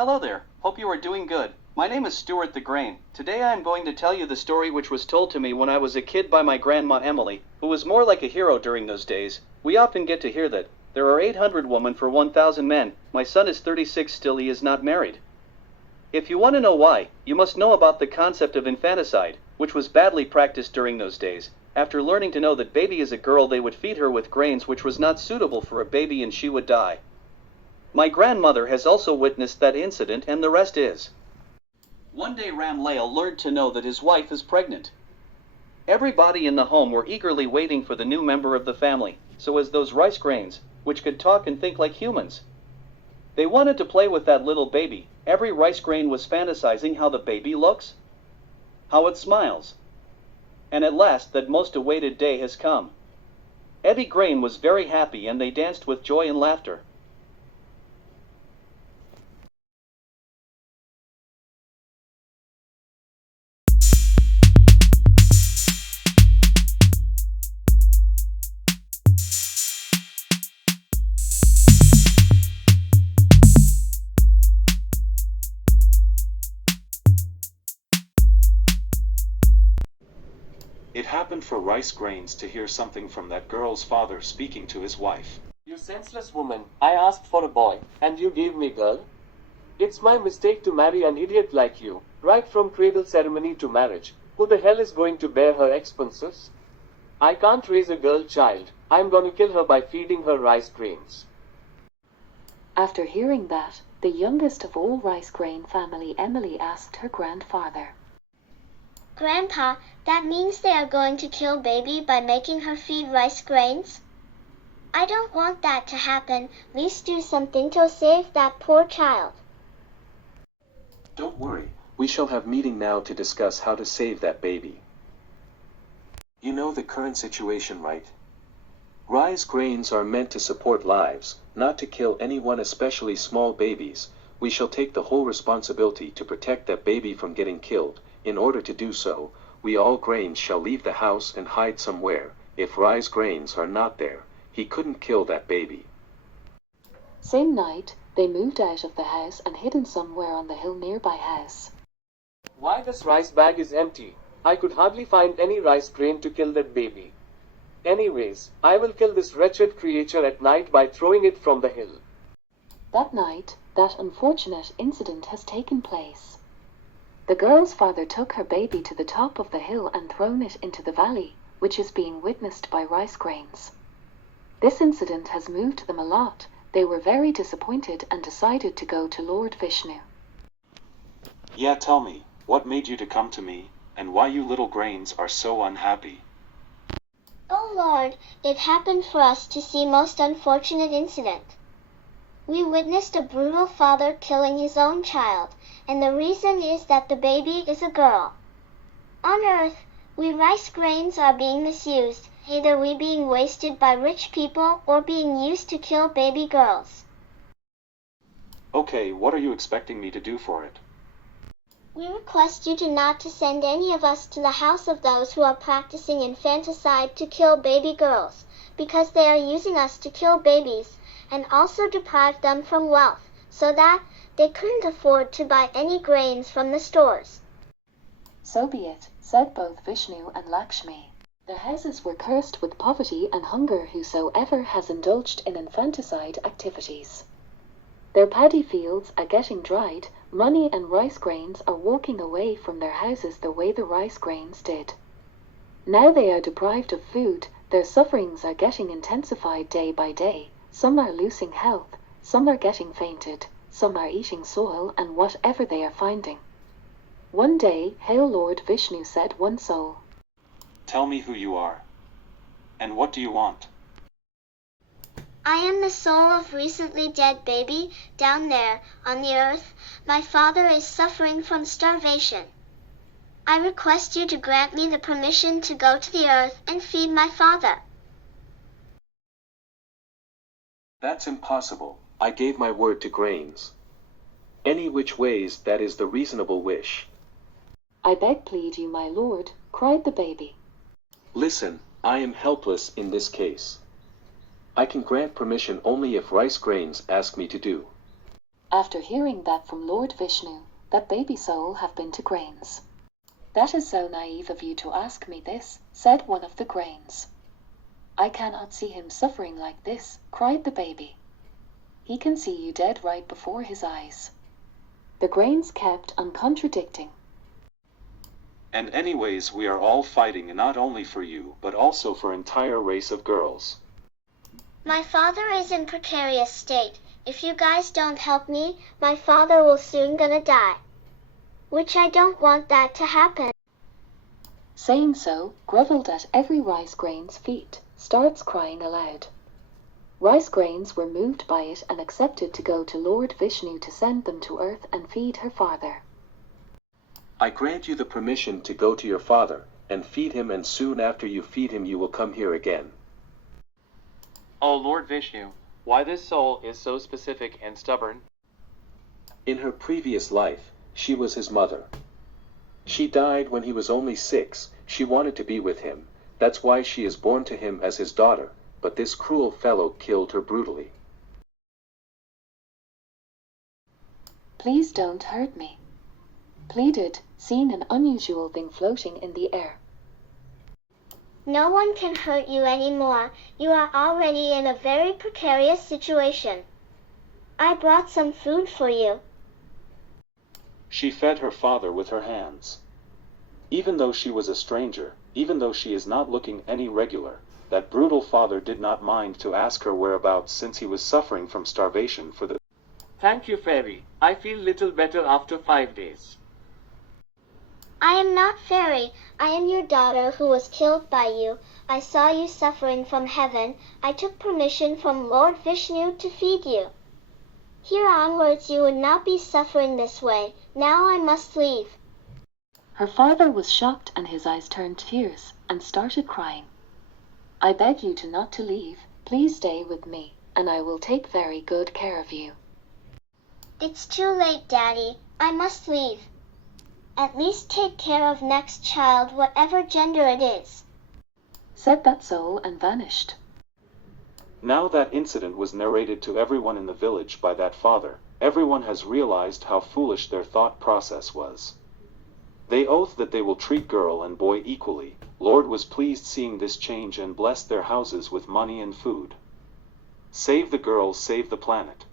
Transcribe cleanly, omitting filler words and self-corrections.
Hello there, hope you are doing good. My name is Stuart the Grain. Today I am going to tell you the story which was told to me when I was a kid by my grandma Emily, who was more like a hero during those days. We often get to hear that there are 800 women for 1,000 men. My son is 36 still, he is not married. If you want to know why, you must know about the concept of infanticide, which was badly practiced during those days. After learning to know that baby is a girl, they would feed her with grains which was not suitable for a baby and she would die. My grandmother has also witnessed that incident, and the rest is. One day Ram Lail learned to know that his wife is pregnant. Everybody in the home were eagerly waiting for the new member of the family, so as those rice grains, which could talk and think like humans. They wanted to play with that little baby. Every rice grain was fantasizing how the baby looks, how it smiles. And at last that most awaited day has come. Every grain was very happy and they danced with joy and laughter. It happened for Rice Grains to hear something from that girl's father speaking to his wife. You senseless woman, I asked for a boy, and you gave me girl? It's my mistake to marry an idiot like you, right from cradle ceremony to marriage. Who the hell is going to bear her expenses? I can't raise a girl child. I'm gonna kill her by feeding her rice grains. After hearing that, the youngest of all Rice Grain family, Emily, asked her grandfather, Grandpa, that means they are going to kill baby by making her feed rice grains? I don't want that to happen. Please do something to save that poor child. Don't worry, we shall have meeting now to discuss how to save that baby. You know the current situation, right? Rice grains are meant to support lives, not to kill anyone, especially small babies. We shall take the whole responsibility to protect that baby from getting killed. In order to do so, we all grains shall leave the house and hide somewhere. If Rice Grains are not there, he couldn't kill that baby. Same night, they moved out of the house and hidden somewhere on the hill nearby house. Why this rice bag is empty? I could hardly find any rice grain to kill that baby. Anyways, I will kill this wretched creature at night by throwing it from the hill. That night, that unfortunate incident has taken place. The girl's father took her baby to the top of the hill and thrown it into the valley, which is being witnessed by Rice Grains. This incident has moved them a lot. They were very disappointed and decided to go to Lord Vishnu. Yeah, tell me, what made you to come to me, and why you little grains are so unhappy? Oh Lord, it happened for us to see most unfortunate incident. We witnessed a brutal father killing his own child, and the reason is that the baby is a girl. On earth, we rice grains are being misused, either we being wasted by rich people or being used to kill baby girls. Okay, what are you expecting me to do for it? We request you to not to send any of us to the house of those who are practicing infanticide to kill baby girls, because they are using us to kill babies, and also deprive them from wealth, so that they couldn't afford to buy any grains from the stores. So be it, said both Vishnu and Lakshmi. Their houses were cursed with poverty and hunger whosoever has indulged in infanticide activities. Their paddy fields are getting dried, money and rice grains are walking away from their houses the way the rice grains did. Now they are deprived of food, their sufferings are getting intensified day by day. Some are losing health, some are getting fainted, some are eating soil and whatever they are finding. One day, Hail Lord Vishnu, said one soul. Tell me who you are. And what do you want? I am the soul of recently dead baby, down there, on the earth. My father is suffering from starvation. I request you to grant me the permission to go to the earth and feed my father. That's impossible. I gave my word to Grains. Any which ways, that is the reasonable wish. I beg plead you, my lord, cried the baby. Listen, I am helpless in this case. I can grant permission only if Rice Grains ask me to do. After hearing that from Lord Vishnu, that baby soul have been to Grains. That is so naive of you to ask me this, said one of the Grains. I cannot see him suffering like this, cried the baby. He can see you dead right before his eyes. The Grains kept on contradicting. And anyways, we are all fighting not only for you, but also for entire race of girls. My father is in precarious state. If you guys don't help me, my father will soon gonna die. Which I don't want that to happen. Saying so, grovelled at every Rice Grain's feet, starts crying aloud. Rice Grains were moved by it and accepted to go to Lord Vishnu to send them to earth and feed her father. I grant you the permission to go to your father, and feed him, and soon after you feed him you will come here again. Oh Lord Vishnu, why this soul is so specific and stubborn? In her previous life, she was his mother. She died when he was only 6, she wanted to be with him, that's why she is born to him as his daughter, but this cruel fellow killed her brutally. Please don't hurt me, pleaded, seeing an unusual thing floating in the air. No one can hurt you anymore. You are already in a very precarious situation. I brought some food for you. She fed her father with her hands. Even though she was a stranger, even though she is not looking any regular, that brutal father did not mind to ask her whereabouts since he was suffering from starvation for the... Thank you, fairy. I feel little better after 5 days. I am not fairy. I am your daughter who was killed by you. I saw you suffering from heaven. I took permission from Lord Vishnu to feed you. Here onwards you would not be suffering this way. Now I must leave. Her father was shocked and his eyes turned tears and started crying. I beg you to not to leave. Please stay with me, and I will take very good care of you. It's too late, Daddy. I must leave. At least take care of next child, whatever gender it is, said that soul and vanished. Now that incident was narrated to everyone in the village by that father, everyone has realized how foolish their thought process was. They oath that they will treat girl and boy equally. Lord was pleased seeing this change and blessed their houses with money and food. Save the girls, save the planet.